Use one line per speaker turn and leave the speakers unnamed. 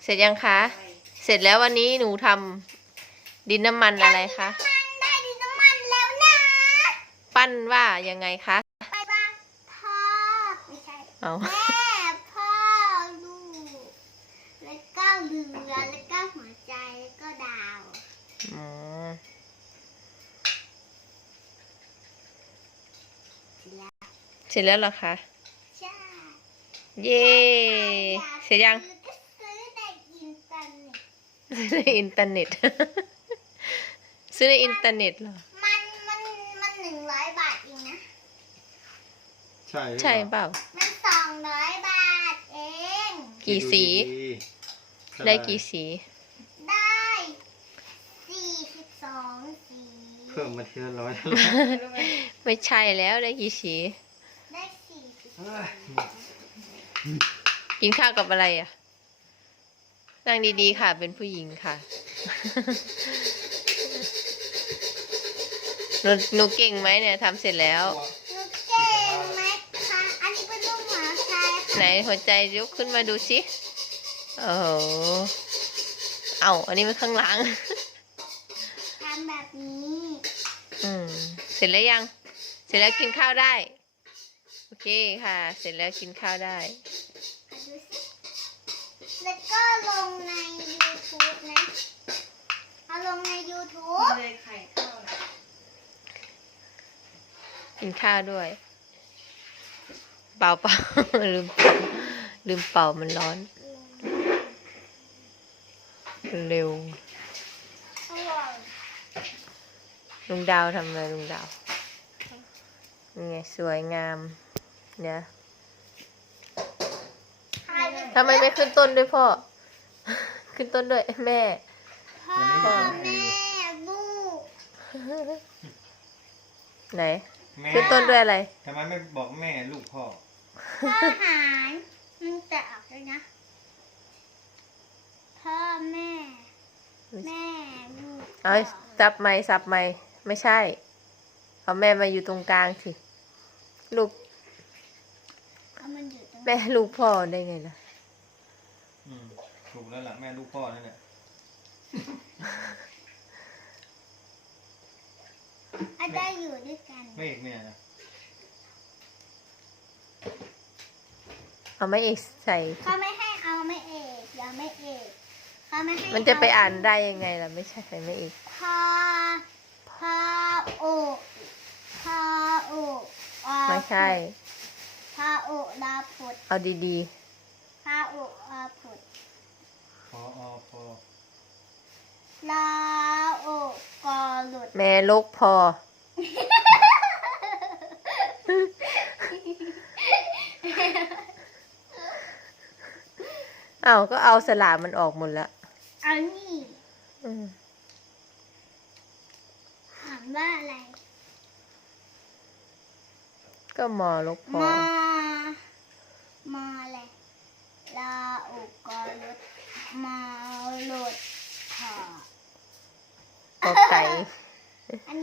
ร็จยังคะเสร็จแล้ววันนี้หนูทำดินน้ำมันอะไรคะ
ได้ดินน้ำมันแล้วนะ
ปั้นว่ายังไงคะ
ไปบ้านพ่อไม่ใช่
เอา
แม่พ่อลูกแล้วก็เรือแล้วก็หัวใจแล้วก็ดาว
อ๋อเสร็จแล้วเหรอคะ
ใช่
เย่เสร็จยัง
ก็ซื้อในอินเทอร์เน็ต
ซื้อในอินเทอร์เน็ต ซื้อในอินเทอร์เน็ตเหรอ
มัน100 บาทเองนะ
ใช่เปล่า
มัน200 บาทเอง
กี่สีได้กี่สี
ได้42 สี
เพิ่มมาทีละ100
ไม่ใช่แล้วได้กี่สี
ได้
กินข้าวกับอะไรอ่ะนั่งดีๆค่ะเป็นผู้หญิงค่ะ หนูเก่งไหมเนี่ยทำเสร็จแล้ว
หนูเก่งไหมคะอันนี้เป็นรูปหัวใจค่ะ
ไหนหัวใจยกขึ้นมาดูสิโอ้โหเอาอันนี้มันข้างหลัง
ทำแบบนี้
เสร็จแล้วยังเสร็จแล้วกินข้าวได้โอเคค่ะเสร็จแล้วกินข้าวได้
ดูสิแล้วก็ลงใน YouTube นะเอาลงใน YouTube
เลยไข่ข้าวนะ
กินข้าวด้วยเปล่า ลืมเป่ามันร้อนเร็ว
อร่อย
ลุงดาวทำอะไรลุงดาวนี่ไงสวยงามเนี่ยทำไมไม่ขึ้นต้นด้วยพ่อ ขึ้นต้นด้วยแม่
พ่อแม่ลูก
ไหนขึ้นต้นด้วยอะไร
ทำไมไม่บอกแม่ลูกพ่อ
พ่อหารมันจะออกเลยนะพ่อแม่ลูก
เอาซับไม่ไม่ใช่เอาแม่มาอยู่ตรงกลางสิลูกแม่ลูกพ่อได้ไงล่ะ
ถูกแล้วล่ะแม่ลูกพ่อนั่นแหละ
ได้อยู่ด้วยกัน
ไม่เอกเนี่ยนะ
เอาไม่เอกใส่
เขาไม่ให้เอาไม่เอกอย่าไม่เอกเขาไม่ให้
มันจะไปอ่านได้ยังไงล่ะไม่ใช่ใส่ไม่เอก
พอโอ
ไม่ใช่
พาโอลาพุด
เอาดี
พาโอลาพุด
พอ
ลาโอกอหลุด
แม่ลูกพอ เอาก็เอาสลากมันออกหมดแล้ว
อันนี้ถามว่าอะไร
ก็มอลูกพอ
มาอะไรลาโอกอหลุดมาหลุดพอ
ไก่
อัน